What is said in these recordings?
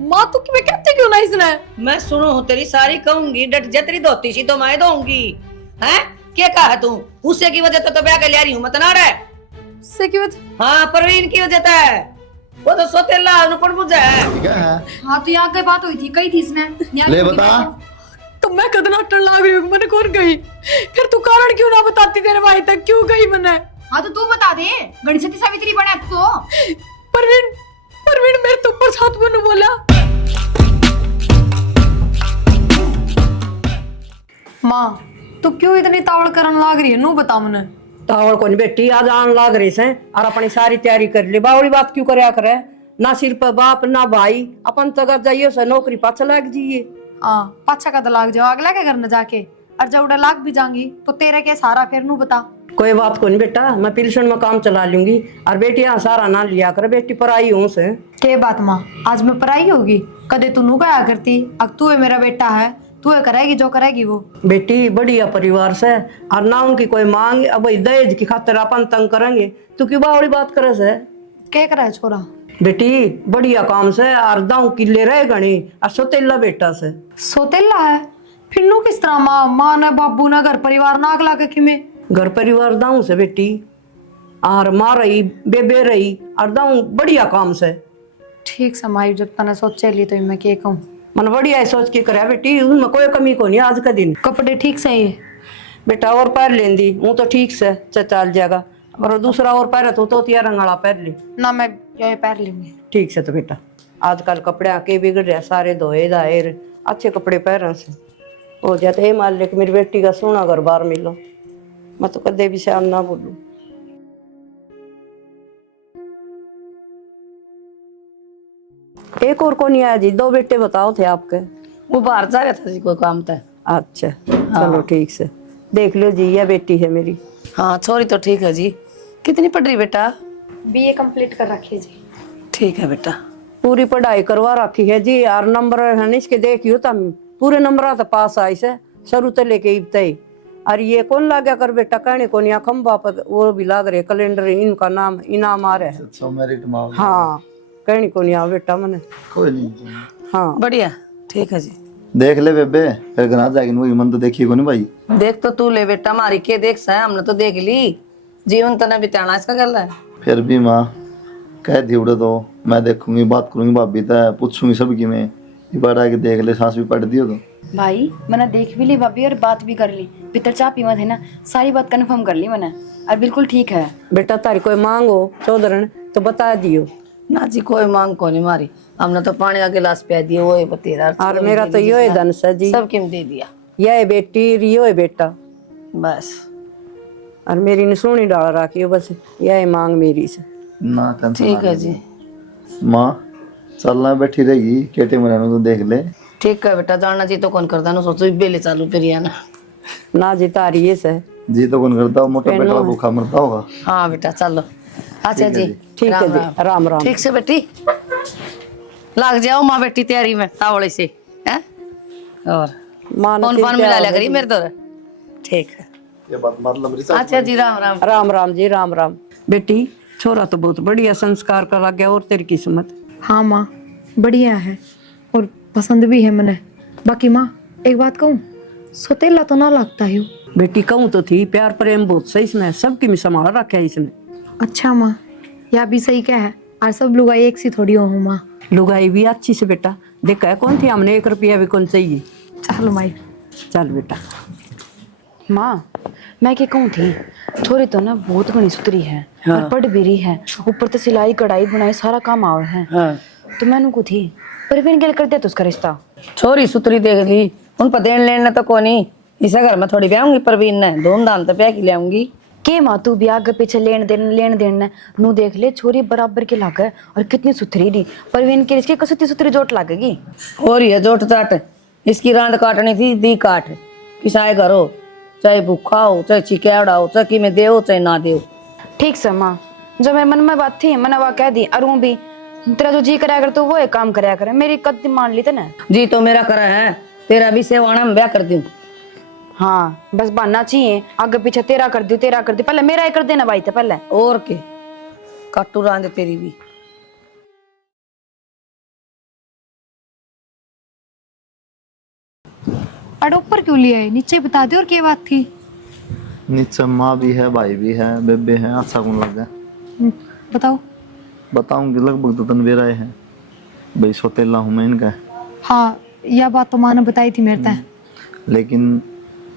माँ तू कि मैं कहती क्यों ना इसने? मैं सुनो हूँ तेरी सारी कहूंगी, डट जा, तेरी धोती सी तो मैं दूंगी। हैं क्या कहा तू? उसे की वजह तो ब्याह कर ले रही हूँ मत ना रे। उससे की वजह? हाँ परवीन की वजह है, वो तो सोतेला अनुपण मुझे है। ठीक है। हाँ तो यहाँ कई बात हुई थी, कही थी इसने। ले बता। तो मैं कदना अटन लाग रही हूँ, मैंने कौन गई? फिर तू कारण क्यों ना बताती तेरे भाई तक, क्यों गई मैंने? हाँ तो तू बता दे, गणेश सावित्री बना तो। परवीन, परवीन मेरे तो ऊपर साथ में बोला। माँ तू क्यों इतनी तावड़ करन लाग रही है, नू बता मने। तावड़ कोनी बेटी, आज आन लाग रही से और अपनी सारी तैयारी कर ले। बावड़ी बात क्यों करया करे? ना सिर पर बाप ना भाई, अपन तो कर जाइए से नौकरी पाछा लग जाइए। हाँ पाछा का लाग जाओ, अगला क्या करना जाके? और जब उड़ा लाग भी जाऊंगी तो तेरे के सारा फिर नू बता। कोई बात को नहीं बेटा, मैं पिलसन में काम चला लूंगी और बेटी यहाँ सारा ना लिया कर, बेटी पराई हूँ से। के बात माँ, आज मैं पराई होगी? कदे तू नू गया करती, अब तू है मेरा बेटा है, तू है करेगी जो करेगी वो। बेटी बढ़िया परिवार से और ना उनकी कोई मांग, अब दहेज की खातिर अपन तंग करेंगे तो क्यों बावड़ी बात करे से? क्या करा है छोरा? बेटी बढ़िया काम से और दाऊ किले रहे गणी और सोतेला बेटा से। सोतेला है? फिर नू किस तरह माँ ने बाबू ने घर परिवार ना अगला के किमें? घर परिवार दाऊ से बेटी, और माँ रही बेबे रही और दाऊ बढ़िया काम से। ठीक समाई, जब तने सोचे ली तो मैं क्या कहूँ। मन बढ़िया सोच के करे बेटी, उनमें कोई कमी को नहीं। आज का दिन कपड़े ठीक से ही बेटा और पैर लेंदी वो तो ठीक से चल जाएगा, और दूसरा और पैर तो तिया रंगाला पैर ले ना, मैं ये पैर लूंगी। ठीक से। तो बेटा आजकल कपड़े आके बिगड़ रहे, सारे धोए धाए अच्छे कपड़े पहन से हो जाते। ये मान ले कि मेरी बेटी का सोना घर बार मिलो, मैं तो कदे भी शाम ना बोलू। एक और कौन आया जी? दो बेटे बताओ थे आपके? वो बाहर जा रहा था जी, कोई काम था। अच्छा चलो ठीक से, देख लो जी यह बेटी है मेरी। हाँ छोरी तो ठीक है जी। कितनी पढ़ रही बेटा? बीए कंप्लीट कर रखी है जी। ठीक है बेटा। पूरी पढ़ाई करवा रखी है जी, और नंबर है इसके देखियो तम पूरे नंबर तो पास आई से शुरू से लेके इब तक। और ये कौन लागे कर बेटा, कहने को नहीं खम्बा पर वो भी लाग रहे कैलेंडर, इनका नाम इनाम आ रहा है। अच्छा मेरिट में। हाँ कहने को नहीं आ बेटा मने। कोई नहीं। हाँ बढ़िया ठीक है जी। देख ले बेबे, फिर घर आ जाएगी वही मन तो देखी को नहीं भाई। देख तो तू ले बेटा, हमारी के देख सा हमने तो देख ली, जीवन तना बिताना इसका गल है। फिर भी माँ कह दी उड़े तो मैं देखूंगी, बात करूंगी भाभी तय, पूछूंगी सबकी। मैं ये बार आके देख ले, सांस भी पड़ दियो तो भाई मैंने देख भी ली भाभी और बात भी कर ली, पितर चाह पीवा थे ना, सारी बात कंफर्म कर ली मैंने और बिल्कुल ठीक है। बेटा तारी कोई मांग हो चौधरन तो बता दियो। ना जी कोई मांग को नहीं मारी, हमने तो पानी का गिलास पिया दिया, वो है बतेरा। और मेरा तो यो है धनुष है जी, सब किम दे दिया। यह है बेटी रियो है बेटा, बस और मेरी ने सोनी डाल रखी है, बस यह है मांग मेरी से। ना टेंशन। ठीक है जी। माँ चलना बैठी रहेगी, केटे मरे तो देख ले। ठीक है बेटा, जाना जी तो कौन करता ना, सोचो बेले चालू फिर ना। ना जी तारी ये से जी तो कौन करता, मोटा बेटा भूखा मरता होगा। हाँ बेटा चलो। अच्छा जी ठीक है जी, राम राम। ठीक से बेटी, लग जाओ माँ बेटी तैयारी में तावड़े से हैं, और फोन फोन मिला लिया करिए मेरे तो। ठीक है ये बात मतलब। अच्छा जी, राम राम। राम राम जी, राम राम। बेटी छोरा तो बहुत बढ़िया संस्कार का लग गया, और तेरी किस्मत। हाँ माँ बढ़िया है और पसंद भी है मैंने। बाकी माँ एक बात कहूँ, सोतेला तो ना लगता है। बेटी कहूँ तो थी, प्यार प्रेम बहुत सही इसने, सबकी में संभाल रखा है इसने। अच्छा माँ यह भी सही क्या है, और सब लुगाई एक सी थोड़ी हो माँ। लुगाई भी अच्छी से बेटा, देखा है कौन थी हमने, 1 रुपया भी कौन चाहिए। चल माई चल बेटा। माँ मैं क्या कहूँ थी, छोरी तो ना बहुत घनी सुतरी है। हाँ। और पढ़ भी रही है, ऊपर तो सिलाई कढ़ाई बुनाई सारा काम आवे है। हाँ। तो मैंने को थी परवीन गेल कर दे तो उसका रिश्ता। छोरी सुतरी देख ली, उन पर देन लेने तो कोनी, इसे घर में थोड़ी ब्याहूंगी परवीन ने, धूमधाम तो ब्याह की ले आऊंगी। के माँ तू भी आगे पीछे लेन देन नू देख ले, छोरी बराबर की लाग है और कितनी सुथरी दी। परवीन के इसकी कसुती सुथरी जोट लगेगी। हो रही है जोट चाट, इसकी रांद काटनी थी दी काट, किसाए घर हो, चाहे भूखा हो, चाहे चिकेड़ा हो, चाहे कि में दे चाहे ना दे। ठीक से माँ, जब मेरे मन में बात थी मैंने वह कह दी, और भी तेरा जो जी कराया कर तू वो एक काम कराया करे, मेरी कद मान ली ना। जी तो मेरा करा है, तेरा भी सेवाना में ब्याह कर दूं। हाँ बस बनना चाहिए, आगे पीछे तेरा कर दी पहले मेरा ही कर देना भाई थे पहले। और के काटू रांद तेरी भी। और ऊपर क्यों लिया है? नीचे बता दे और क्या बात थी। नीचे माँ भी है, भाई भी है, बेबे है। अच्छा कौन लग गया? बताओ। बताऊंगी, लगभग तो तनवीर आए हैं भाई, सोतेला हूँ मैं इनका। हाँ, यह बात तो माँ ने बताई थी मेरे तक। लेकिन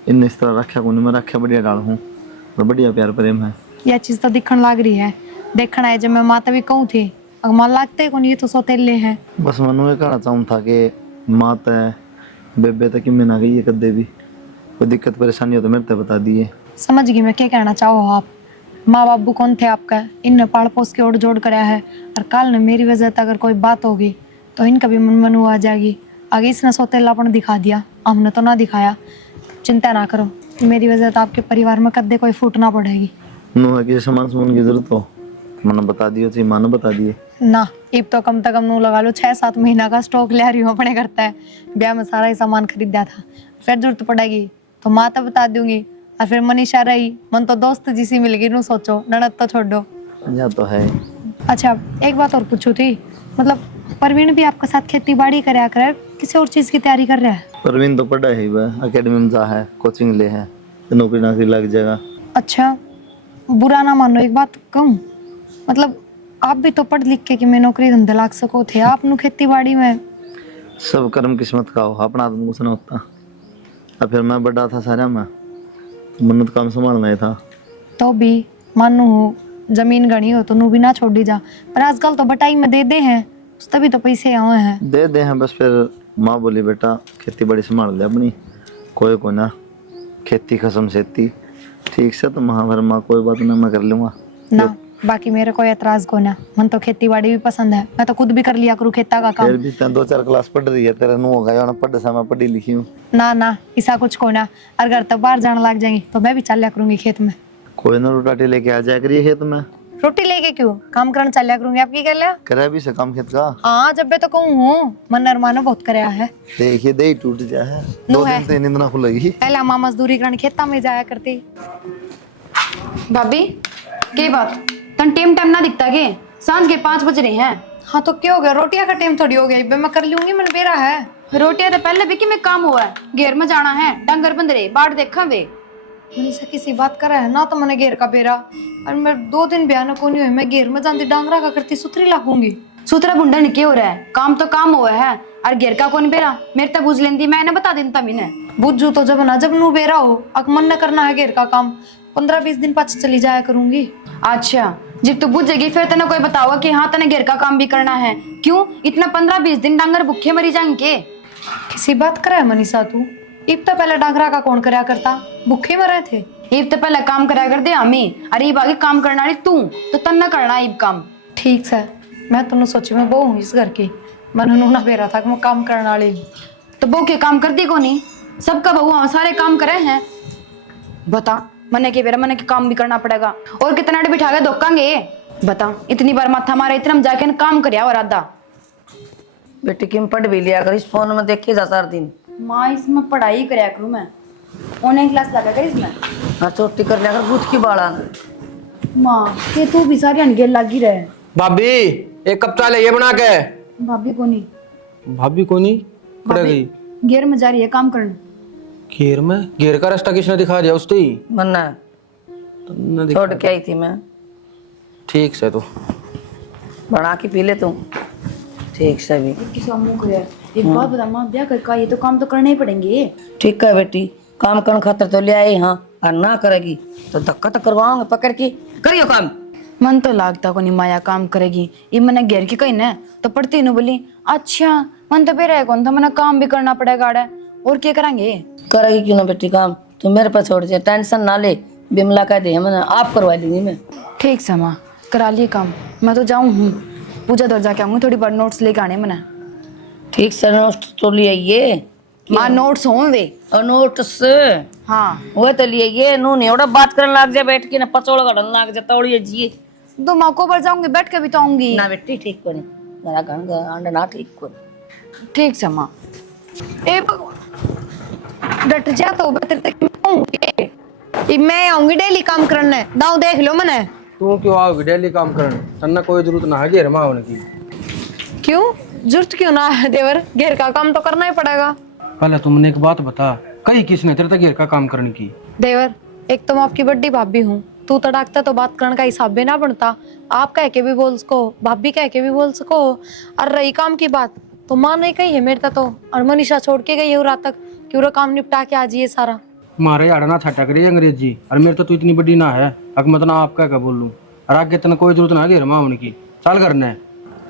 इन इस तरह रखा कौन, मैं रखा बढ़िया डाल हूँ और बढ़िया प्यार प्रेम है। यह चीज तो दिखने लग रही है। देखना है जब मैं माता भी कहूँ थी, अगर मान लगते कौन ये तो सोतेले हैं। बस मनु ये कहना चाहूँ था कि माँ है बेबे तक में ना गई है कदे भी। कोई दिक्कत परेशानी हो तो मेरे तक बता दिए। समझ गई मैं क्या कहना चाहो आप। माँ बाबू कौन थे आपका? इनने पाल पोस के ओढ़ जोड़ कराया है, और कल ने मेरी वजह से अगर कोई बात होगी तो इनका भी मन मनू आ जाएगी। आगे इसने सोतेलापन दिखा दिया, हमने तो ना दिखाया। चिंता ना करो, मेरी वजह से आपके परिवार में कदे कोई फूट ना पड़ेगी। नु है कि सामान सामान की जरूरत हो मैंने बता दियो, चाहिए मानो बता दिए ना, इब तो कम से कम नू लगा लो 6-7 महीना का स्टॉक ले रही हूँ अपने करता है। ब्याह में सारा ही सामान खरीदा था, फिर जरूरत पड़ेगी तो माँ तो बता दूंगी। और फिर मनीषा रही, मन तो दोस्त जिसी मिल गई। नू सोचो, ननद तो छोड़ो। या तो है। अच्छा, एक बात और पूछू थी, मतलब परवीन भी आपके साथ खेती बाड़ी कराया करे, किसी और चीज की तैयारी कर रहा है? परवीन तो पढ़ा है, वह अकेडमी में जा है, कोचिंग ले है, तो नौकरी नाकरी लग जाएगा। अच्छा, बुरा ना मानो एक बात कहूँ, मतलब आप भी तो पढ़ लिख के कि मैं नौकरी धंधा लाग सको थे, आप नु खेती बाड़ी में। सब कर्म किस्मत का हो, अपना आदमी कुछ ना होता। अब फिर मैं बड़ा था सारा में, मन्नत काम संभालना ही था। तो भी मानू हो, जमीन गणी हो तो नू भी ना छोड़ी जा। पर आजकल तो बटाई में दे हैं, उस तभी तो पैसे आए हैं। दे हैं बस। फिर माँ बोली बेटा खेती बाड़ी संभाल ले अपनी, कोई को ना खेती खसम सेती। ठीक से तो महावर माँ कोई बात ना, मैं कर लूंगा ना, बाकी मेरे कोई एतराज को ना। मन तो खेती बाड़ी भी पसंद है, मैं तो खुद भी कर लिया करूँ खेता का काम। फिर भी 2-4 क्लास पढ़ रही है, तेरा नु होगा ना पढ़ सा, मैं पढ़ी लिखी हूँ। ना ना, ऐसा कुछ को ना। अगर तब बाहर जाने लग जाएंगी तो मैं भी चल लिया करूंगी खेत में। कोई ना रोटाटी लेके आ जाया करिए खेत में। रोटी लेके क्यों, काम करने चल लिया करूंगी। आपकी कर लिया? करे भी से काम खेत का। हाँ, जब मैं तो कहूँ हूँ, मन अरमानो बहुत कराया है। देखिए दे ही टूट जा है, नु 2 है। दिन तो नींद ना खुलेगी। पहले माँ मजदूरी करने खेता में जाया करती। भाभी के बात तन टाइम ना दिखता के? सांझ के 5 बज रहे हैं। हाँ तो क्या हो गया, रोटियां का टाइम थोड़ी हो गया। मैं कर लूंगी, मन बेरा है। रोटियां तो पहले भी कि मैं काम हुआ है, घेर में जाना है, डंगर बंदरे बाट देखा वे। मनीषा किसी बात करा है ना, तो मैंने घेर का बेरा। और मैं 2 दिन ब्याह को नहीं हुई, मैं घेर में जाती डांगरा का करती सुथरी लागूंगी। सुतरा बुंडा निके हो रहा है, काम तो काम हुआ है, और घेर का कौन बेरा? मेरे तक बुझ लेंदी, मैं इन्हें बता देता मैंने। बुझू तो जब ना, जब नू बेरा हो, अक मन न करना है घेर का काम, 15-20 दिन पाछे चली जाया करूंगी। अच्छा, जब तू बुझेगी फिर तेने कोई बताओगा कि हाँ तेने घेर का काम भी करना है। क्यों इतना 15-20 दिन डांगर भूखे मरी जाएंगे? किसी बात करा है मनीषा तू? इब तो पहले डांगरा का कौन करया करता, भूखे मरे थे। इब तो पहले काम कराया कर दे हमें, अरे इब आगे काम करना नहीं तू तो तन ना करना इब काम। ठीक है, मैं तुमने सोची मैं बहू हूँ इस घर की, मन ना बेरा था कि मैं काम करने वाली हूँ। तो बहू के काम कर दी को नहीं? सबका बहू हम सारे काम करे हैं। बता, मने के बेरा मने के काम भी करना पड़ेगा, और कितना बिठा के धोकांगे? बता, इतनी बार माथा मारे, इतना जाके काम करया और आधा। बेटी किम पढ़ भी लिया कर, इस फोन में देखी जा 4 दिन। माँ इसमें पढ़ाई करया करूँ मैं, ऑनलाइन क्लास लगा कर इसमें। हाँ, चोटी कर लिया कर, गुथ की बाड़ा ने। माँ ये तू भी सारी अनगेल लगी रहे। भाभी 1 कप चाय ले बना के। भाभी को नहीं, भाभी को नहीं पड़ गई, घेर में जा रही है काम करने। घेर में? घेर का रास्ता किसने दिखा दिया? उसने ही मन्ना तुमने दिखा। छोड़ के आई थी मैं। ठीक से तो बना के पी ले तू। ठीक से भी किसा मुंह करे। एक बात बता माँ, ब्याह कर ये तो काम तो करने ही पड़ेंगे। ठीक है बेटी, काम करने खातर तो ले आई। हाँ, और ना करेगी तो धक्का तो करवाऊंगे पकड़ के। करियो काम। मन तो लागता को नहीं माया काम करेगी। ये मैंने घेर की कही ना तो पढ़ती न बोली। अच्छा, मन तो बेरा है कौन था, मैंने काम भी करना पड़ेगा आड़े, और क्या करेंगे? करेगी क्यों ना बेटी काम, तू मेरे पर छोड़ दे, टेंशन ना ले। बिमला कह दे मैंने आप करवा लूंगी मैं। ठीक से माँ, करा लिए काम। मैं तो जाऊँ हूँ, पूजा दौर जाके आऊंगी, थोड़ी बार नोट्स लेके आने मैंने। ठीक से नोट्स तो ले आइए। माँ नोट्स हों वे? और नोट्स हाँ, वो तो ले आइए। नू नहीं ओड़ा बात करने लग जाए बैठ के ना, पचोड़ गड़न लग जाए तौड़िए जी। तो माँ को बार जाऊंगी, बैठ के भी तो आऊंगी ना बेटी ठीक को नहीं, मेरा घन अंडा ना ठीक को। ठीक से माँ। ए भगवान, डट जा तो बेहतर तक मैं आऊंगी डेली काम करने। दाऊ देख लो मने। तू क्यों आओगी डेली काम करने? तन्ना कोई जरूरत ना है घेर में की। क्यों जरूरत क्यों ना है देवर, घेर का काम तो करना ही पड़ेगा। पहले तुमने एक बात बता, कहीं किसने तेरे तक घेर का काम करने की? देवर, एक तो मैं आपकी बड्डी भाभी हूँ, तू तड़ाकता तो बात करने का हिसाब भी ना बनता। आप कह के भी बोल सको, भाभी कह के भी बोल सको। और रही काम की बात, तो माँ नहीं कही है मेरे तो, और मनीषा छोड़ के गई है रात तक कि वो काम निपटा के आ जाइए सारा। मारे आड़ना छटक रही है अंग्रेजी, और मेरे तो तू इतनी बड़ी ना है, अक मत ना आप क्या बोल लूं, और आगे तेना कोई जरूरत ना घेर माँ की, चल करना है।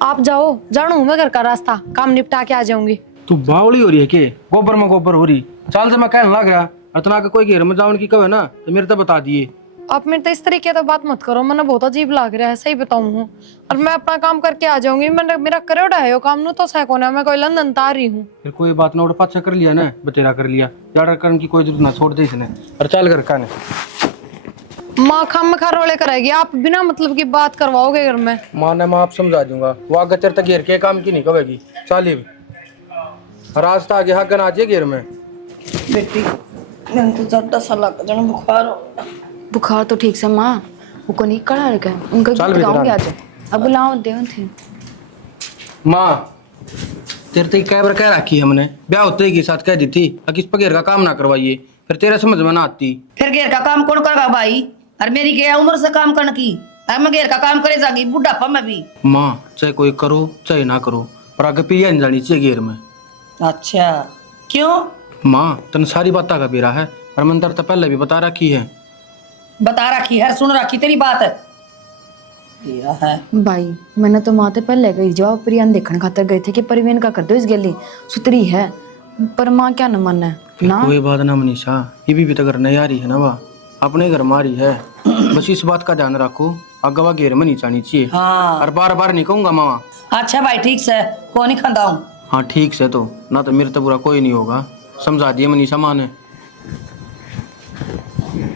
आप जाओ, जानू मैं घर का रास्ता, काम निपटा के आ जाऊंगी। तू बावली हो रही है के? गोबर में गोबर हो रही, चल जब मैं कहने लग रहा और तना के कोई घेर में जाऊन की कहे ना तो मेरे तो बता दिए। आप मेरे तो इस तरीके तो बात मत करो, मैंने बहुत अजीब लग रहा है, सही बताऊं। और मैं अपना काम करके आ जाऊंगी, मैंने मेरा करोड़ा है वो काम, नु तो सह कोना, मैं कोई लंदन तार रही हूँ। फिर कोई बात ना, उड़ पाछा कर लिया ना, बतेरा कर लिया, ज्यादा करने की कोई जरूरत ना, छोड़ दे इसने और चल घर का। माँ खाम खा रोले करेगी, आप बिना मतलब की बात करवाओगे घर में। माँ ने, मैं आप समझा दूंगा, वो आगे तेरे तक घेर के काम की नहीं कहेगी, चल रास्ता आगे हाँ गना घेर में। बेटी मैंने तो ज्यादा सा लग जाना, बुखार हो। बुखार तो ठीक से माँ, वो को नहीं कड़ा रखा है, उनका चल बुलाऊंगी आज। अब बुलाओ देवन थी। माँ तेरे तक कई बार कह रखी है हमने, ब्याह होते ही के साथ कह दी थी कि इस पर घेर का काम ना करवाइए, फिर तेरा समझ में ना आती। फिर घेर का काम कौन करेगा भाई? और मेरी क्या उम्र से काम करने की? और मैं घेर का काम करे जागी बुढ़ापा में भी। माँ चाहे कोई करो चाहे ना करो, पर आगे पीढ़िया नहीं जानी चाहिए घेर में। अच्छा क्यों? माँ तन सारी बात का बेरा है, और मंत्र तो पहले भी बता रखी है। बता रखी है, सुन रखी तेरी बात है। भाई मैंने तो माते पहले गई जवाब प्रियान देखने खातर गए थे कि परिवेन का कर दो इस गेली सुतरी है, पर माँ क्या न मन है ना। कोई बात ना मनीषा, ये भी तो करने आ रही है ना, वाह अपने घर मारी है, बस इस बात का ध्यान रखो, अगवा घेर में नहीं जानी चाहिए। हाँ और बार बार नहीं कहूंगा माँ। अच्छा भाई ठीक से, कौन नहीं खाता हूँ। हाँ ठीक से, तो ना तो मेरे तो बुरा कोई नहीं होगा, समझा दिया मनीषा माँ ने।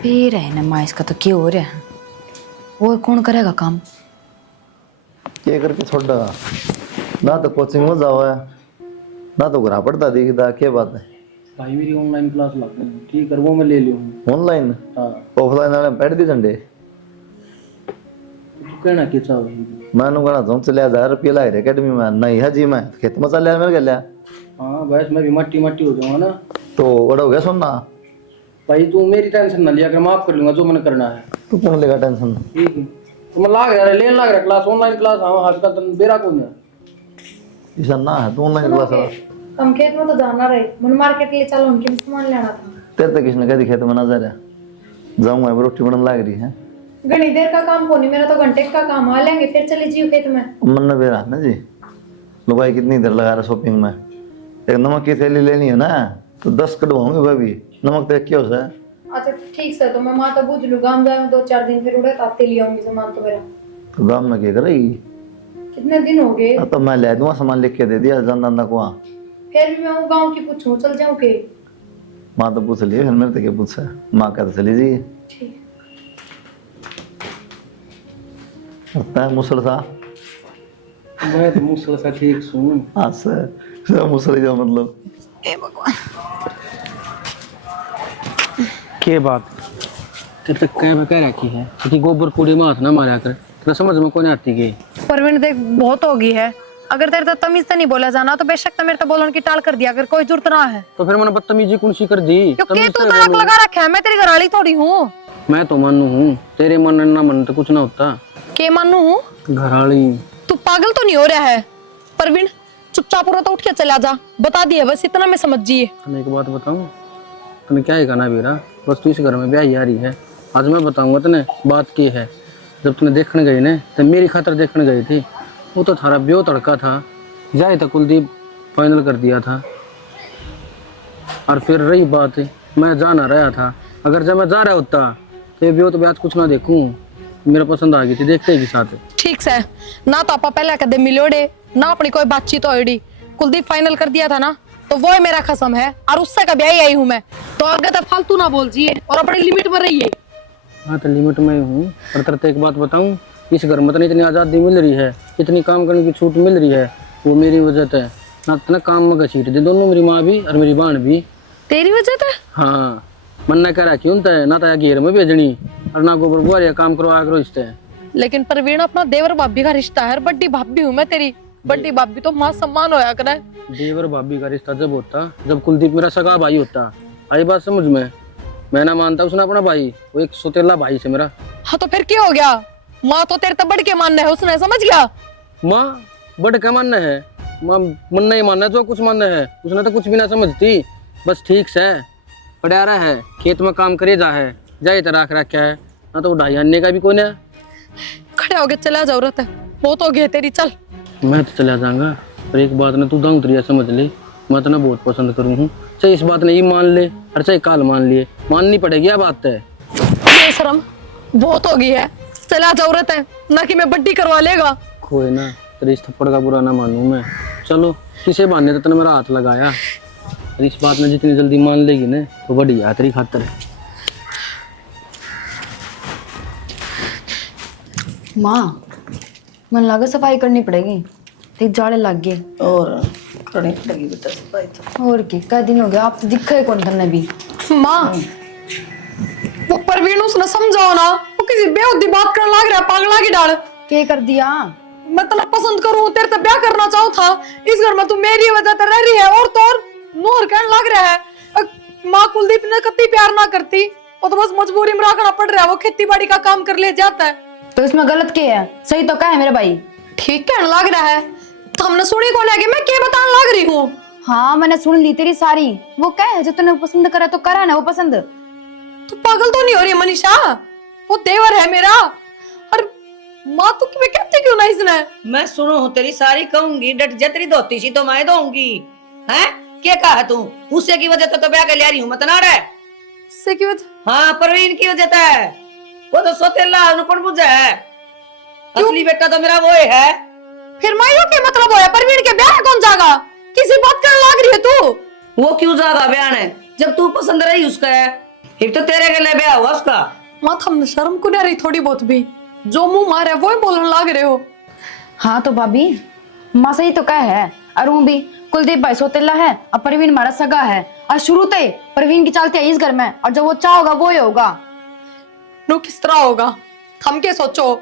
फिर है ना माँ, इसका तो क्या हो रहा है, और कौन करेगा काम? ये करके छोड़ा ना, तो कोचिंग में जाओ है ना, तो घर पड़ता दिखता, क्या बात है? भाई मेरी ऑनलाइन क्लास लगती है, ठीक है वो मैं ले लूँ। ऑनलाइन ऑफलाइन वाले बैठ दी झंडे। तू कहना क्या चाह रही है? मैं कहना तुम चले 1000 रुपये लाए रे अकेडमी में, नहीं है जी मैं खेत में चल मेरे गया। हाँ बस मैं भी मट्टी मट्टी हो जाऊंगा ना, तो बड़ा हो गया सुनना। भाई तू मेरी टेंशन ना लिया कर, माफ कर लूंगा जो मैंने करना है। तू कौन लेगा टेंशन? ठीक है तो मैं लाग रहा लेन लाग रहा क्लास, ऑनलाइन क्लास। हाँ आजकल तो बेरा कौन है ईसा ना है, तू ऑनलाइन क्लास है। हम खेत में तो जाना रहे, मन मार्केट ले चलो, उनके सामान लेना था। तेरे तक किसने कह दी खेत में ना जा रहा, जाऊंगा रोटी बनने लग रही है। घनी देर का काम कोनी, मेरा तो घंटे का काम, आ लेंगे फिर चले जियो खेत में। मन ने बेरा ना जी, लुगाई कितनी देर लगा रहा शॉपिंग में, एक नमक की थैली लेनी है ना, तो 10 कटवाऊंगी भाभी, नमक तो एक क्यों है। अच्छा ठीक से, तो मैं माँ तो बुझ लू, गाँव जाए 2-4 दिन फिर उड़े ताते ले आऊंगी सामान तो मेरा। तो गाँव में क्या करेगी? कितने दिन हो गए? तो मैं ले दूंगा, सामान लिख के दे दिया जानदा को। फिर भी मैं गाँव की पूछूं, चल जाऊं के? माँ तो पूछ लिए, फिर मेरे तो क्या पूछा, माँ कहते चली जी। ठीक लगता है मुसल सा। मैं तो मुसल सा ठीक सुन। हाँ सर मुसल जो मतलब के बात तेरे तक कह रखी है कि गोबर कूड़े में हाथ ना मारा कर, तेरा समझ में कौन आती गई। परवीन देख बहुत होगी है, अगर तेरे तो तमीज से नहीं बोला जाना तो बेशक तो मेरे तो बोलन की टाल कर दिया, अगर कोई जरूरत ना है तो फिर मैंने बदतमीजी कौन सी कर दी? क्योंकि तू तड़ाक लगा रखा है, मैं तेरी घरवाली थोड़ी हूँ। मैं तो मानू हूँ, तेरे मन ना मन तो कुछ ना होता। के मानू हूँ? घरवाली तू पागल तो नहीं हो रहा है परवीन? चुपचाप रहो तो उठ के चला जा, बता दिया बस इतना में समझिए। तुम्हें एक बात बताऊं, तुम्हें क्या है कहना बेरा, बस तू इस घर में ब्याह आ रही है, आज मैं बताऊंगा तने बात की है। जब तुमने देखने गई ना तो मेरी खातर देखने गई थी, वो तो थारा ब्यो तड़का था, जाए तो कुलदीप फाइनल कर दिया था। और फिर रही बात, मैं जा ना रहा था, अगर जब मैं जा रहा होता तो ये ब्यो तो ब्याह कुछ ना देखूं, मेरा पसंद आ गई थी देखते ही साथ। ठीक से ना तो आपा पहले कदम मिलोड़े ना अपनी कोई बातचीत होड़ी, कुलदीप फाइनल कर दिया था ना तो वो ही मेरा खसम है, और उससे कभी आई हूँ मैं, तो आगे तो फालतू ना बोल जिए और अपनी लिमिट में रहिए। हाँ तो लिमिट में हूँ, पर तेरे एक बात बताऊं, इस घर में इतनी आज़ादी मिल रही है, इतनी काम करने की छूट मिल रही है, वो मेरी वजह से ना इतना काम में घसीट दे दोनों, मेरी माँ भी और मेरी बहन भी। तेरी वजह से? हाँ मन ने कह रहा क्यों ना तो घेर में भेजनी और ना गोबर बुआरिया काम करवा करो इससे। लेकिन परवीन अपना देवर भाभी का रिश्ता है, बड्डी भाभी हूँ मैं तेरी, बड्डी भाभी तो माँ सम्मान होया करे। देवर भाभी का रिश्ता जब होता जब कुलदीप मेरा सगा भाई होता। आई बात समझ में? मैं ना मानता उसने अपना भाई, वो एक सौतेला भाई से मेरा। हाँ तो फिर क्या हो गया? माँ तो तेरे तब बढ़ के मानना है उसने, समझ गया? माँ बड़ क्या मानना है? माँ मन नहीं मानना, जो कुछ मानना है उसने तो कुछ भी ना समझती। बस ठीक से पड़ा रहा है, खेत में काम करे जा है, जाए तो राख रखा है ना, तो ढाई आने का भी कोई ना। खड़े हो गए, चला जरूरत है, बहुत हो गया तेरी, चल। मैं तो चला जाऊंगा, पर एक बात ना तू दाऊं तरिया समझ ले, मैं तो ना बहुत पसंद करूँ हूँ। चाहे इस बात ने ही मान ले और चाहे काल मान लिए, माननी पड़ेगी। यह बात है बेशरम, बहुत हो गई है, चला जरूरत है ना कि मैं बड्डी करवा लेगा। खोए ना, तेरे इस थप्पड़ का बुरा ना मानूं मैं। चलो किसे बांधने तो तूने मेरा हाथ लगाया, और इस बात में जितनी जल्दी मान लेगी ना तो बढ़िया तेरी खातर है। माँ मन लगा सफाई करनी पड़ेगी, देख जाड़े लग गए। और करनी पड़ेगी बेटा सफाई तो। और क्या दिन हो गया, आप तो दिखा है कौन तन्ने भी। माँ वो परवीन उसने समझाओ ना, वो किसी बेहुदी बात करने लग रहा है, पागला की डाल। क्या कर दिया? मैं तेरा पसंद करूं, तेरे से ब्याह करना चाहूं था, इस घर में तू मेरी वजह से रह रही है और तो और नूर कहने लग रहा है। माँ कुलदीप ने कत्ती प्यार ना करती, वो तो बस मजबूरी में रखना पड़ रहा है, वो खेती बाड़ी का काम कर ले जाता है। तो इसमें गलत क्या है? सही तो क्या है मेरे भाई? ठीक कहने लग रहा है, तो हमने सुनी कौन है कि मैं क्या बताने लग रही हूँ? हाँ मैंने सुन ली तेरी सारी। वो क्या है जो तूने पसंद करा तो करा ना वो पसंद। तू पागल तो नहीं हो रही मनीषा? वो देवर है मेरा, और माँ तू मैं कहती क्यों ना इसने? मैं सुनो हूँ तेरी सारी कहूंगी, डट जा, तेरी धोती सी तो मैं दूंगी। हैं क्या कहा तू? उसे की वजह तो ब्याह कर ले रही हूँ मत ना रे। से की वजह? हाँ परवीन की वजह है, वो तो सोतेला अनुपण बुझा है, असली बेटा तो मेरा वो है। फिर मायू के मतलब होया परवीन के ब्याह कौन जागा? किसी बात करने लग रही है तू? वो क्यों जागा बयान है जब तू पसंद रही उसका है, एक तो तेरे के लिए ब्याह हुआ उसका। माथा में शर्म को नहीं रही थोड़ी बहुत भी? जो मुंह मारे वो ही बोलने लग रहे हो। हाँ तो भाभी माँ सही तो क्या है, अरुण भी कुलदीप भाई सोतेला है और परवीन हमारा सगा है, और शुरू से परवीन की चलती है इस घर में, और जो वो चाहोगा वो ही होगा। नो किस तरह होगा? थम के सोचो,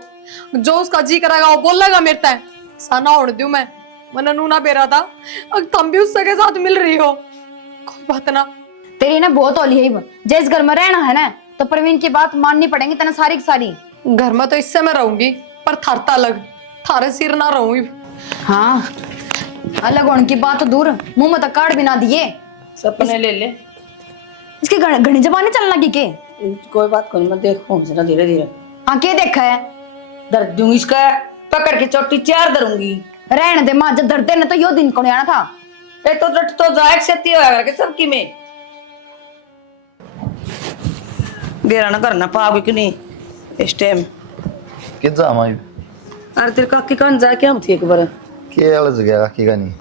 जो उसका जी करेगा वो बोलेगा मेरे तय। साना उड़ दूं मैं, मैंने नूना बेरा था, अब तुम भी उससे के साथ मिल रही हो, कोई बात ना। तेरी ना बहुत होली है, जिस घर में रहना है ना तो परवीन की बात माननी पड़ेगी तेना सारी की सारी। घर में तो इससे मैं रहूंगी, पर थारता अलग, थारे सिर ना रहूंगी। हाँ अलग होने की बात तो दूर, मुंह में तो काट भी ना दिए। सपने ले ले, इसके घनी जबानी चलने लगी के। कोई बात नहीं, मैं देखूं जरा धीरे धीरे। हाँ क्या देखा है? दर्द दूंगी इसका, पकड़ के चोटी चार धरूंगी। रहने दे माँ, जब दर्द ने तो यो दिन कौन आना था। ए तो डट तो जायक सेती होगा के सबकी में गेरा ना करना पाओगे क्यों नहीं इस टाइम? कि जा माई अरे तेरे काकी कान जा क्या थी एक बार के अलग गया की गानी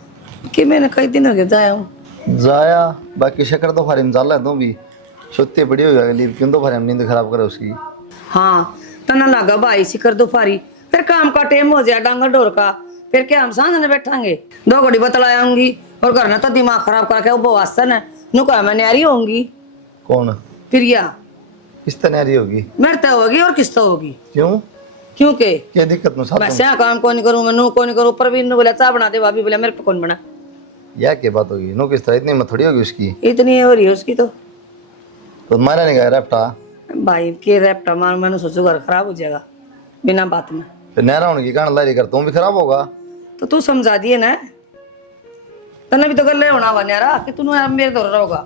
कि मैंने कई दिन हो गए जाया हूँ। जाया बाकी शक्कर तो फारिम जाला तू भी सोते बड़ी हो गई, क्यों तो फारिम नींद खराब करे उसकी। हाँ तना लगा भाई सी कर दो फारी, फिर काम का टाइम हो जाए डांगा डोर का, फिर क्या हम सांझ में बैठांगे? 2 घड़ी बतलाऊंगी और करना तो दिमाग खराब करके वो वास्तन है नुका मैं न्यारी होंगी। कौन प्रिया किस तरह रही होगी? मेरे तो होगी और किस तो होगी। क्यों क्योंकि क्या दिक्कत में साथ मैं क्या काम कौन करूँ, मैं नू कौन करूँ? परवीन ने बोला चाह बना दे, भाभी बोला मेरे पे कौन बना। या क्या बात होगी? नो किस तरह इतनी मत थोड़ी होगी उसकी, इतनी हो रही है उसकी तो मारा नहीं गया रैप्टा भाई के रैप्टा मार, मैंने सोचो घर खराब हो जाएगा बिना बात में। फिर नहरा होने की कारण लारी कर, तुम भी खराब होगा। तो तू समझा दिए ना, तने भी तो गले होना हुआ न्यारा कि तू मेरे दौर रहोगा।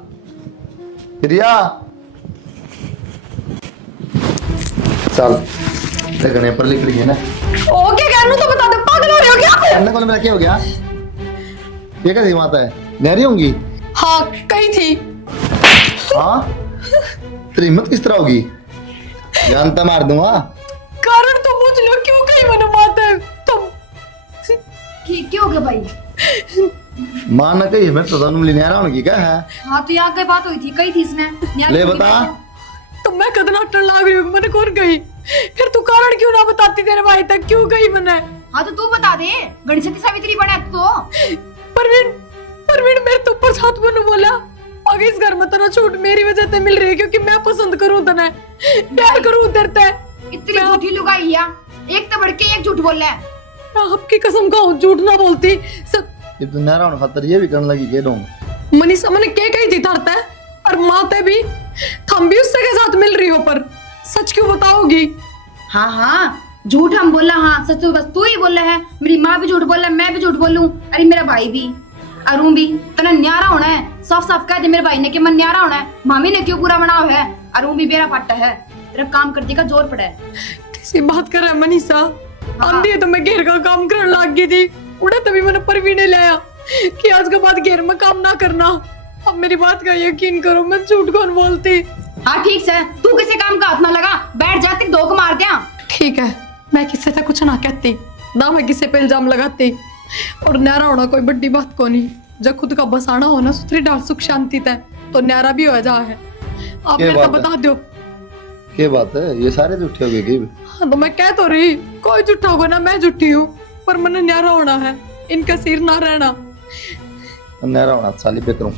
प्रिया चल देखने पर लिख रही है ना। ओ क्या कहनू तो बता दे, पागल हो रहे हो क्या? अन्ना कौन मेरा क्या हो गया? ये कैसी माता है? नहरी होंगी? हाँ कही थी। हाँ तेरी हिम्मत किस तरह होगी? जानता मार दूंगा। कारण तो पूछ लो, क्यों कही मैंने माता तुम? क्या हो गया भाई? मां ना कही मैं तो जानूं नहरा होगी क्या है? हाँ तो यहाँ कई बात हुई थी, कही थी इसने। ले बता। तो मैं कदना टन लाग रही हूँ, मैंने कौन कही? फिर तू कारण क्यों ना बताती तेरे भाई तक, क्यों कही मैंने? हाँ तो तू बता दे, गणेशती सावित्री बने तो। परवीन परवीन मेरे तो ऊपर साथ में बोला, आगे इस घर में तना छूट मेरी वजह से मिल रही है, क्योंकि मैं पसंद करूं तने, प्यार करूं तेरे ते। इतनी झूठी लुगाई है, एक तो बढ़ के एक झूठ बोल रहा है। आपकी कसम खाऊं झूठ ना बोलती, कि तू नहरा होने खातर ये भी करने लगी के दो मनीषा मैंने क्या कही थी धरता है और माते भी थम भी उससे के साथ मिल रही हो पर सच क्यों बताओगी? हाँ हाँ झूठ हम बोला, हाँ सच तो बस तू ही बोल रहा है। मेरी माँ भी झूठ बोल रहा है, मैं भी झूठ बोलूं, अरे मेरा भाई भी अरुण भी। तना न्यारा होना है, साफ साफ कह दे मेरे भाई ने कि मन न्यारा होना है। मामी ने क्यों पूरा बनाओ है, अरुण भी बेरा फटा है, तेरा काम करने का जोर पड़ा है। किसी बात कर रहा है मनीषा? आंधी है तो मैं घेर का काम करने लग गई थी, उड़ा तभी मैंने पर भी नहीं लाया कि आज के बाद घेर में काम ना करना। अब मेरी बात का यकीन करो, मैं झूठ कौन बोलती। हाँ ठीक है, तू किसी काम का हाथ ना लगा, बैठ जाती धोख मार दिया। ठीक है, मैं किसी से कुछ ना कहती ना, मैं किसी पे इल्जाम लगाती। और न्यारा होना कोई बड़ी बात को नहीं, जब खुद का बसाना होना सुथरी डाल सुख शांति तय तो न्यारा भी हो जा है। आप मेरे को बता दो क्या बात है, ये सारे झूठे हो गए की? हाँ तो मैं कह तो रही, कोई झूठा होगा ना, मैं झूठी हूँ, पर मैंने न्यारा होना है, इनका सिर ना रहना। नहरा होना साली पे करूँ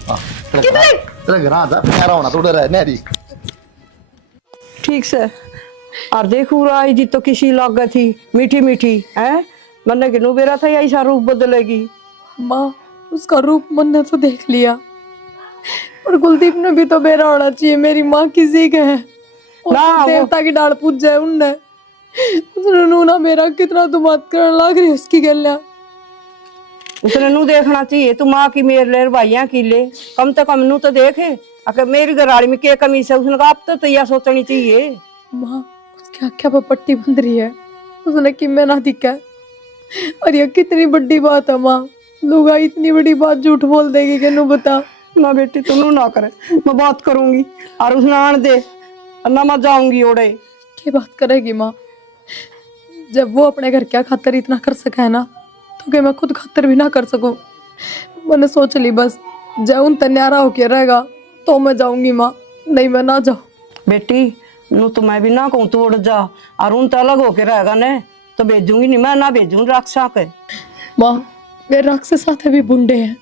तेरे घर आता नहरा होना तो डर है नहरी। ठीक से और देखू राय जी तो किसी लाग थी मीठी मीठी है, मैंने कि बेरा था ऐसा रूप बदलेगी। माँ उसका रूप मन ने तो देख लिया, और कुलदीप ने भी तो बेरा होना चाहिए। मेरी माँ किसी के है ना, देवता की डाल पूज जाए उनने। उसने नू ना मेरा कितना तो बात करने लग रही उसकी गलियां। उसने नू देखना चाहिए, तू माँ की मेर ले भाइया की ले, कम से कम नू तो देखे अगर मेरी घराड़ी में क्या कमी है। उसने कहा अब तो यह सोचनी चाहिए। माँ उसकी आँखें पर पट्टी बंध रही है, उसने कि मैं ना दिखा। और ये कितनी बड़ी बात है माँ, लोग इतनी बड़ी बात झूठ बोल देगी कि नू बता। ना बेटी तू नू ना करे, मैं बात करूंगी और उसने आन दे ना मैं जाऊंगी ओड़े। क्या बात करेगी माँ? जब वो अपने घर क्या खातर इतना कर सका है ना, तो क्या मैं खुद खातर भी ना कर सकूं? मैंने सोच ली बस जब उन तन्यारा होके रहेगा तो मैं जाऊंगी माँ, नहीं मैं ना जाऊं। बेटी नू तो मैं भी ना कहूँ तू उड़ जा, और उन तो अलग होके रहेगा ने तो भेजूंगी नहीं, मैं ना भेजूं राक्षा के। माँ मेरे राक्षस साथ भी बुंडे हैं,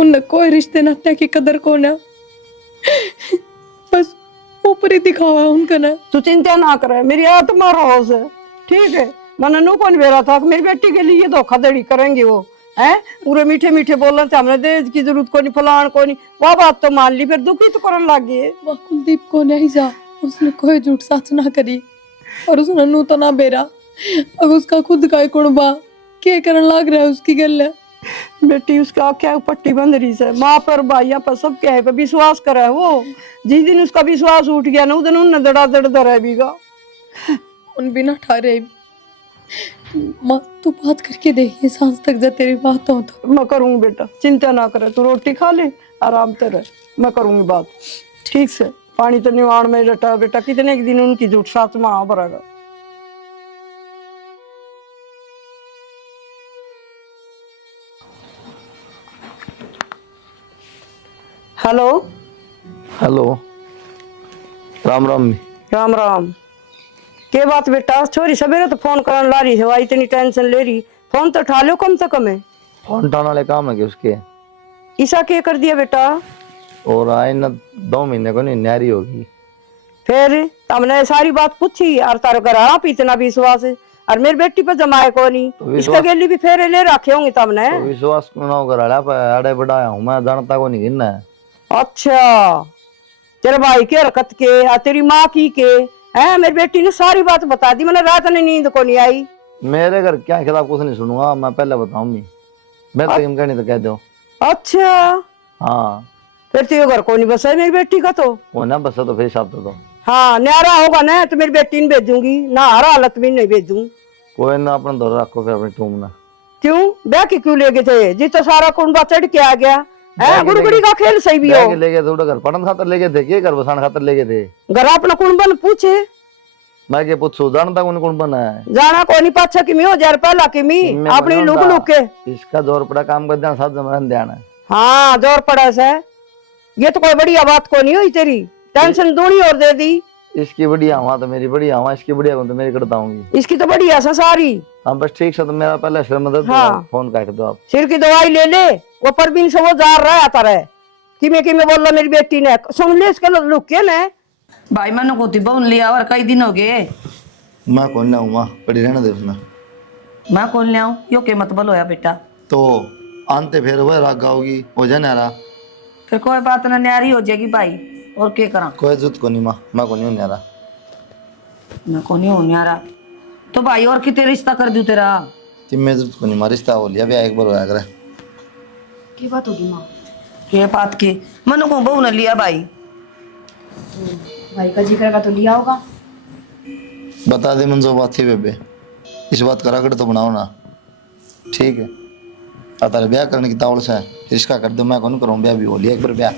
उनने कोई रिश्ते नाते की कदर को ना, बस ऊपर ही दिखावा है उनका ना। तू चिंता ना करे, मेरी आत्मा रोज है ठीक है। मैंने नू कौन बेरा था मेरी बेटी के लिए धोखाधड़ी करेंगे वो हैं, पूरे मीठे मीठे बोलने से हमने दहेज की जरूरत को नहीं, फलान को नहीं, वह बात तो मान ली, फिर दुखी तो करने लग गई। माँ कुलदीप को नहीं जा, उसने कोई झूठ सच ना करी, और उसने नू तो ना बेरा। अब उसका खुद का कुणबा क्या करने लग रहा है उसकी गल है। बेटी उसका क्या पट्टी बंद रही है, माँ पर भाइया पर सब क्या है, पर विश्वास करे वो। जिस दिन उसका विश्वास उठ गया ना, उस दिन उन दड़ा दड़ रहेगा। उन बिना ठहरे माँ तू बात करके देखिए सांस तक जा, तेरी बात हो तो। मैं करूंगी बेटा, चिंता ना करे, तू रोटी खा ले आराम से रह, मैं करूंगी बात ठीक से। पानी तो निवाण में रटा बेटा, कितने एक दिन उनकी झूठ साथ में आ भरेगा। Hello hello, Ram Ram. राम राम। के बात बेटा, छोरी सवेरे तो फोन करने ला रही है, इतनी टेंशन ले रही, फोन तो उठा लो कम से कम है। फोन उठाने वाले काम है कि उसके? ईसा क्या कर दिया बेटा? और आए ना 2 महीने को नहीं न्यारी होगी। फिर हमने सारी बात पूछी और तारे घर आना इतना विश्वास है, और मेरी बेटी पर जमाए को नहीं, तो इसका गेली भी फेरे ले रखे होंगे तुमने। तो विश्वास क्यों ना होकर अड़े बढ़ाया हूँ मैं, जानता को नहीं गिनना है। अच्छा तेरे भाई के हरकत के और तेरी माँ की के है, मेरी बेटी ने सारी बात बता दी, मैंने रात में नींद को नहीं आई। मेरे घर क्या खिलाफ कुछ नहीं सुनूंगा मैं, पहले बताऊंगी। मैं तो हम कहनी तो कह दो। अच्छा हाँ फिर तेरे घर को नहीं बसा है मेरी बेटी का, तो वो ना बस तो फिर हिसाब तो दो। हाँ न्यारा होगा ना तो मेरी बेटी ने भेजूंगी ना, हर हालत में नहीं भेजूं। कोई ना अपना दौर रखो फिर अपनी टूम ना। क्यों ब्याह की क्यों ले गए थे, जिस तो सारा कुंबा चढ़ के आ गया है, गुड़गुड़ी का खेल सही भी हो। ले गए थे घर पढ़न खातर ले गए थे, क्या घर बसाने खातर ले गए थे? घर अपना कुंबन पूछे, मैं क्या पूछू, जानता कौन कौन बना है? जाना को नहीं, पाछा की मी हो जा पहला की मी अपनी लुक लुक के। इसका जोर पड़ा काम कर देना, साथ जमा ध्यान है। हाँ जोर पड़ा से, ये तो कोई बढ़िया बात को नहीं हुई, तेरी टेंशन दूनी और दे दी। इसकी बढ़िया हुआ तो मेरी बढ़िया हुआ, इसकी बढ़िया तो मेरी करता हूँ। इसकी तो बढ़िया सा सारी। हाँ बस ठीक है, तो मेरा पहले सिर मदद हाँ। फोन काट दो आप। सिर की दवाई ले ले, वो परवीन से वो जार रहा आता रहे कि मैं बोल रहा मेरी बेटी ने सुन ले, इसके लुक के ने भाई मैंने को बोल लिया और कई दिन हो गए। मैं कौन ना हूँ, पड़ी रहने दे उसने। मैं कौन ले आऊं, यो के मतलब होया बेटा? तो आनते फिर वो राग होगी हो जाए नारा। फिर कोई बात ना, न्यारी हो जाएगी भाई, और क्या करा। कोई जरूरत को नहीं माँ, मैं को नहीं नारा। मैं को नहीं हूँ न्यारा तो भाई, और कितने रिश्ता कर दूं तेरा। तिम्मे जरूरत को नहीं माँ, रिश्ता हो लिया ब्याह एक बार होया करे। की बात होगी माँ? ये बात की मनु को बहू ने लिया भाई। भाई का जिक्र का तो लिया होगा। बता दे मन जो बात थी बेबे, इस बात करा कर तो बनाओ ना, ठीक है। तारे ब्याह करने की तावड़ से रिश्ता कर दो, मैं कौन करूँ ब्याह भी हो लिया एक बार ब्याह,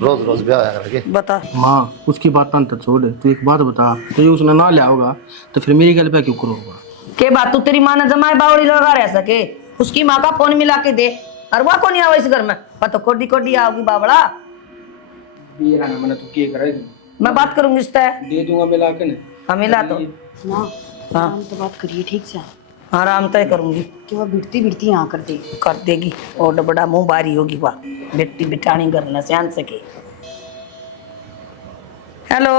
रोज रोज ब्याह होया करके। बता माँ उसकी बात तो छोड़, तू एक बात बता, तो ये उसने ना लिया होगा तो फिर मेरी गल पे क्यों करोगा? के बात तू तेरी माँ ने जमाए बावड़ी लगा रह सके, उसकी माँ का फोन मिला के दे, और वह को नहीं आवा इस घर में, पता कोडी कोडी आओगी बावड़ा। ये ना मैंने तू क्या करेगी? मैं बात करूंगी इससे, दे दूंगा मिला के ना। हाँ मिला तो माँ हाँ हम तो बात करिए ठीक से, आराम तय करूंगी, कि वह बिड़ती बिड़ती यहाँ कर दे। कर देगी। और बड़ा मुंह बारी होगी वाह, बेटी बिटानी घर न सियान सके। Hello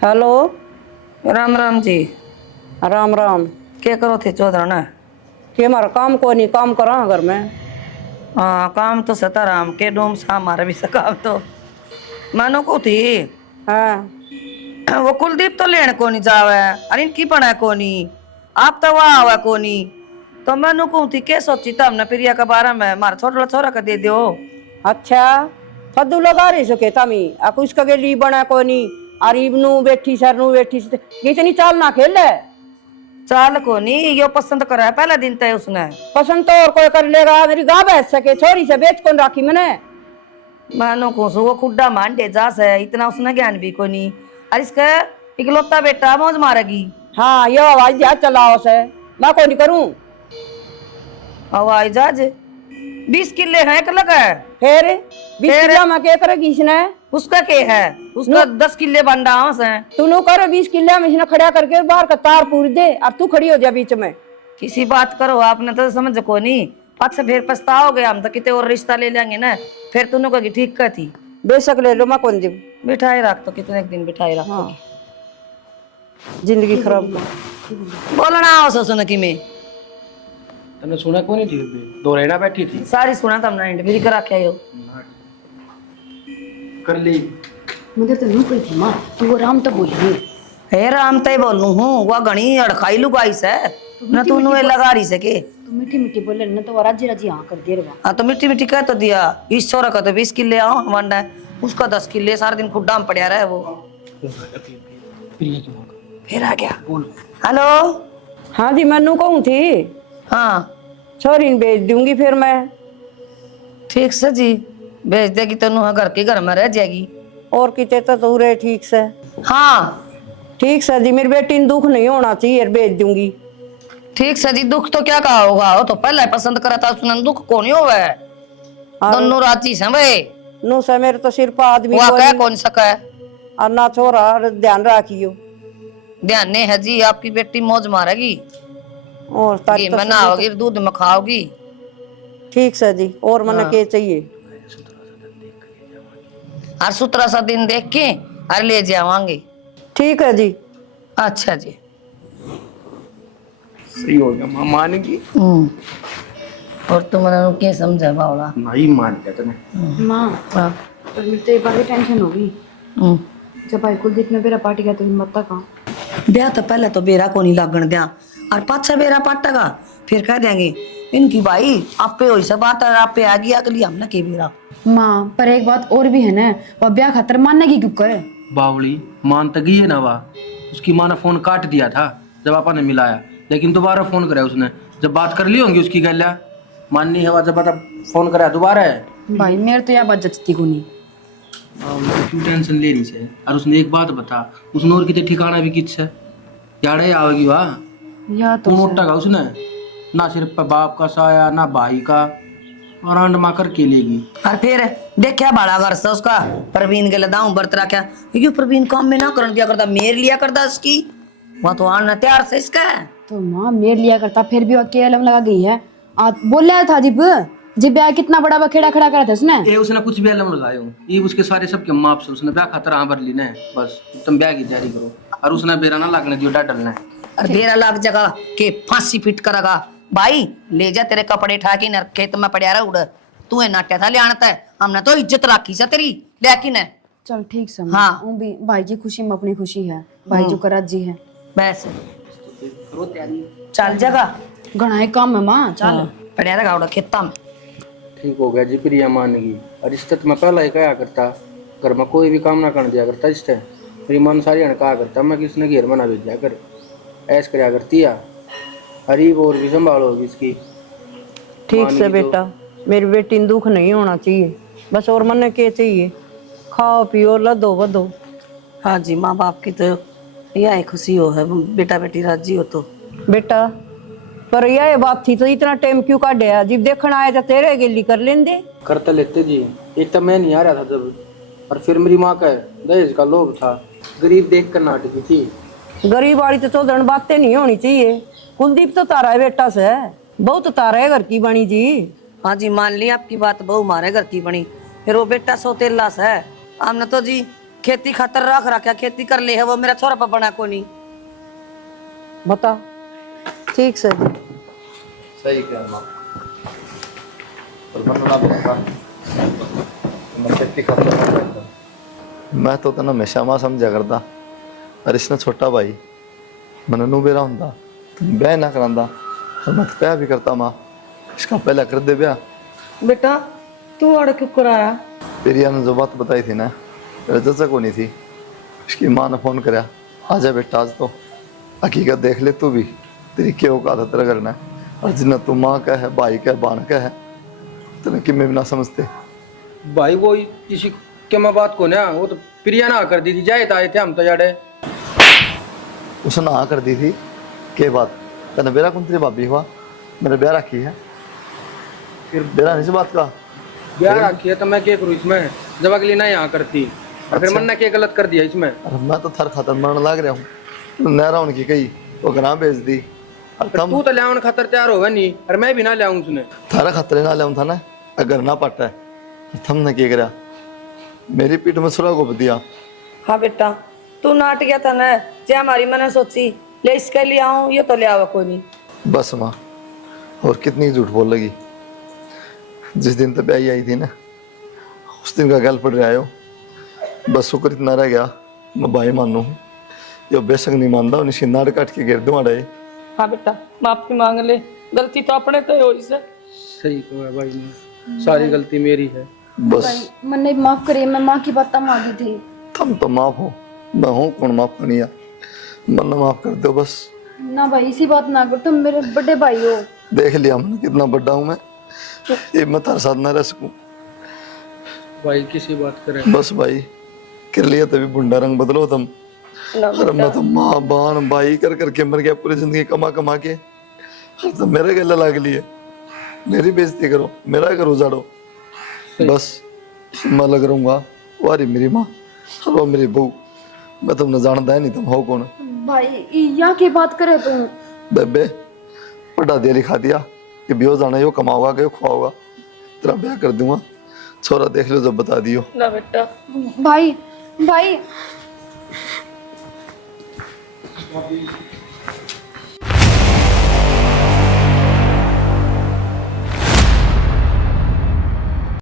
hello, Ram Ram ji. राम राम। क्या करो थे चौधरा ना? के हमारा काम को नहीं, काम करा घर में। हाँ काम तो सताराम के डोम सा हमारा भी सकाम तो मानो को थी। हाँ वो कुलदीप तो लेने को नहीं जावे, अरे इनकी पढ़ा को नहीं, आप तो वहाँ आवा को नहीं, तो मैंने कहूँ थी के सोची तब ना प्रिया के बारे में, मारा छोटा छोरा का दे दो। अच्छा, फद्दू लगा रही सके तमी आपको इसका के लिए बना को नहीं, और इबनू बैठी सरनू बैठी इतनी चाल ना खेल है। चाल को नहीं, यो पसंद करा है पहला दिन तय उसने। पसंद तो और कोई कर लेगा, मेरी गाँव बैठ सके, छोरी से बेच कौन राखी मैंने। मानो को वो खुड्डा मांडे जा से, इतना उसने ज्ञान भी को नहीं, और इसका इकलौता बेटा मौज मारेगी। हाँ ये आवाज जहाज चलाओ से, मैं को नहीं करूँ। हवाई जहाज 20 किले हैं एक लगा है, फिर 20 किला में क्या करेगी इसने। उसका क्या है, उसका 10 किले बंडा है। तू नो कर 20 किला में इसने खड़ा करके बाहर का तार पूरी दे, और तू खड़ी हो जा बीच में। किसी बात करो आपने तो समझ को नहीं, अच्छा फिर पछताओगे, हम तो कितने और रिश्ता ले लेंगे ना, फिर तूने कहोगी ठीक का थी। बेशक ले लो, मैं कौन दी बिठाई रख तो कितने दिन बिठाई रख। हाँ जिंदगी खराब। बोलना आओ ससुन की में तने सुना को नहीं थी बेबे, दो रहना बैठी थी। सारी सुना था हमने इंटरव्यू करा के आयो कर ली। मुझे तो नहीं पड़ी थी माँ, तू वो राम तो बोलिए। हे राम तय बोलू हूँ, वह घनी अड़खाई लुगाई से न तू नुए लगा रही सके। तू मीठी मीठी बोले ना, तो वो राजी राजी हाँ कर दे रहा। हाँ तो मिट्टी मिट्टी कह तो दिया, इस छोरा का तो 20 किले आओ वंडा है, उसका 10 किले, सारा दिन खुड्डा में पड़ा रहा है वो। प्रिया की माँ फिर आ गया। बोल। हेलो हाँ जी मैनू कहूँ थी, हाँ छोरी ने भेज दूंगी फिर मैं। ठीक से जी, भेज देगी तेनू घर के घर में रह जाएगी। और किते तो तू रहे ठीक से। हाँ ठीक से जी, मेरी बेटी ने दुख नहीं होना चाहिए, भेज दूंगी। ठीक से जी, दुख तो क्या कहा होगा, वो तो पहले पसंद करा था उसने, दुख कौन ही होगा, दोनों राजी से भाई। नो से मेरे तो सिर पर आदमी वो कोई कह नहीं, कौन सका है, और ना छोरा, ध्यान रखियो। ध्यान नहीं है जी, आपकी बेटी मौज मारेगी, और तारी घी तो में नहाओगी, दूध में खाओगी। ठीक से जी, और मन के चाहिए। और सुतरा सा दिन देख के और ले जावांगे। ठीक है जी। अच्छा जी सही हो गया माँ, मानेगी और तुमने क्या समझा बावला? नहीं मान गया तने। माँ हाँ। पर मेरे तो एक बार टेंशन हो गई, हम्म। जब भाई कुलदीप ने मेरा पार्टी का तो मत कहा। ब्याह तो पहले तो बेरा को नहीं लागण दिया, और पाछा बेरा पाटेगा फिर कह देंगे इनकी भाई आपे हो सब बात है, आपे आ गई अगली हमने के बेरा। माँ पर एक बात और भी है ना, वह ब्याह खातर मानने की क्यों करे। बावली मान तक गई है ना, वाह उसकी माँ ने फोन काट दिया था जब आपा ने मिलाया, लेकिन दोबारा फोन कराया उसने, जब बात कर ली होंगी उसकी गल्या माननी है, जब बता फोन कराया दोबारा है। भाई मेरे तो यह बात जचती को नहीं। क्यों टेंशन ले रही है? और उसने एक बात बता, उसने और कितने ठिकाना भी किस है याड़े आवेगी वाह, या तो मोटा का उसने ना सिर्फ बाप का साया ना भाई का, और अंड माँ कर के लेगी। और फिर देखा बड़ा घर से उसका प्रवीण के लदाऊ बरत रखा, क्योंकि प्रवीण काम में ना कर दिया करता, मेर लिया करता उसकी, वहाँ तो आना तैयार से इसका। तो माँ मेर लिया करता, फिर भी अकेले लगा गई है। आप बोल रहा था जिब ब्याह कितना बड़ा बखेड़ा खड़ा करा था उसने। ये उसने कुछ भी अलम लगाए हो, ये उसके सारे सबके माप से उसने ब्याह खातर हाँ भर ली ने, बस तुम ब्याह की तैयारी करो, और उसने बेरा ना लागने दियो डर डरना है। और बेरा लाग जगह के फांसी फिट करेगा, भाई ले जा तेरे कपड़े ठा के न खेत में पड़िया रहा उड़ तू नाट्या था लिया है हमने तो इज्जत राखी से तेरी लेकिन है चल ठीक से हाँ। वो भी भाई की खुशी में अपनी खुशी है भाई जो करा जी है बस चल जगा घना ही काम है माँ चल पड़िया रहा उड़ा खेता में ठीक हो गया जी प्रिया मान गई। और रिश्ते तो मैं पहला ही कहा करता, घर में कोई भी काम ना कर दिया करता रिश्ते। मेरी मन सारी ने कहा करता मैं किसने घेर में ना भेजा कर, ऐस कराया करती है। हरी और भी संभालोगी इसकी। ठीक से बेटा, मेरी बेटी ने दुख नहीं होना चाहिए बस। और मन के चाहिए, खाओ पियो लदो वदो। हाँ जी, माँ बाप की तो यह खुशी हो है, बेटा बेटी राजी हो तो। बेटा पर यह बात थी तो इतना टाइम क्यों काटे? जब देखना आया तो तेरे गिल्ली कर लेंदे। करते लेते जी, एक तो मैं नहीं आ रहा था जब, और फिर मेरी माँ का दहेज का लोभ था, गरीब देख कर नाटकी थी। गरीब वाली तो धन बातें नहीं होनी चाहिए। कुलदीप तो तारा है बेटा से, बहुत तारा है घर की बनी जी। हाँ जी, मान ली आपकी बात, बहु मारे घर की बनी। फिर वो बेटा सौतेला सा है, हमने तो जी खेती खातर रख रखा, खेती कर ले है, वो मेरा छोरा पर बना को नहीं। बता ठीक से जी। सही कह माँ, पर बनना पड़ेगा। मैं खेती खाता था, मैं तो तना हमेशा माँ समझा करता। और इसने छोटा भाई मैंने नू बेरा होंदा तो ब्याह ना करांदा, और मैं तो ब्याह भी करता माँ। इसका पहला कर दे ब्याह। बेटा तू अड़ क्यों कराया? प्रिया ने जो बात बताई थी ना, मेरे चचा को नहीं थी। इसकी माँ ने फोन कराया, आजा बेटा आज तो हकीकत देख ले तू भी, तेरी क्या औकात है तेरा करना है। और जिन्ना तू माँ का है, भाई का है, बाण का है, तेने कि मैं भी ना समझते। भाई वो इसी के मैं बात को ना, वो तो प्रिया ना कर दी थी, जाए आए थे हम तो जाड़े। उसने हाँ कर दी थी के बात तेने बेरा कौन तेरी भाभी हुआ, मेरे ब्याह रखी है, फिर बेरा नहीं से बात का ब्याह रखी है तो मैं क्या करूँ इसमें, जब अगली ना यहाँ करती और फिर मन ने क्या गलत कर दिया इसमें। और मैं तो थर खातर मरने लग रहा हूँ, नहरा उनकी कही वो गना भेज दी। और तम तू तो लिया खातर तैयार होगा नहीं, और मैं भी ना लिया उसने। थारा खतरे ना ले था ना, अगर ना पटा है थमने क्या करा, मेरी पीठ में सुरा को दिया। हाँ बेटा तू नाट गया था ना, जे हमारी मैंने सोची ले इसके लिए आऊं, ये तो ले आवा कोई नहीं। बस माँ, और कितनी झूठ बोल लगी। जिस दिन तो ब्याही आई थी ना, उस दिन का गल पड़ रहा हो। बस शुक्र इतना रह गया, मैं भाई मानू यो बेशक नहीं मानता, उन्हें शिनाड़ काट के गिर दूँ अड़े। हाँ बेटा माफी मांग ले, गलती तो अपने तो हो इसे। सही तो है भाई ने, सारी गलती मेरी है। बस मैंने माफ करिए, मैं माँ की बात मांगी थी। तुम तो माफ हो, मैं हूँ कौन माफ करनी है, मन माफ कर दो बस। ना भाई इसी बात ना कर, तुम मेरे बड़े भाई हो। देख लिया हमने कितना बड़ा हूँ मैं, ये मैं तार साथ ना रह सकूं। भाई किसी बात करे बस भाई कर लिया तभी बुंडा रंग बदलो तुम। अरे मैं तो माँ बान भाई कर करके मर गया पूरी जिंदगी कमा कमा के, और तो मेरे गले लग लिए, मेरी बेइज्जती करो, मेरा घर उजाड़ो। बस मैं लग रहूंगा, वारी मेरी माँ और वो मेरी बहू, मैं तुमने जानता है नहीं तुम हो कौन। भाई यहाँ की बात करे तुम। बेबे पढ़ा दिया लिखा दिया कि बियो जाना यो कमाओगा कि यो खुआओगा, तेरा ब्याह कर दूंगा, छोरा देख लो जब बता दियो। ना बेटा भाई भाई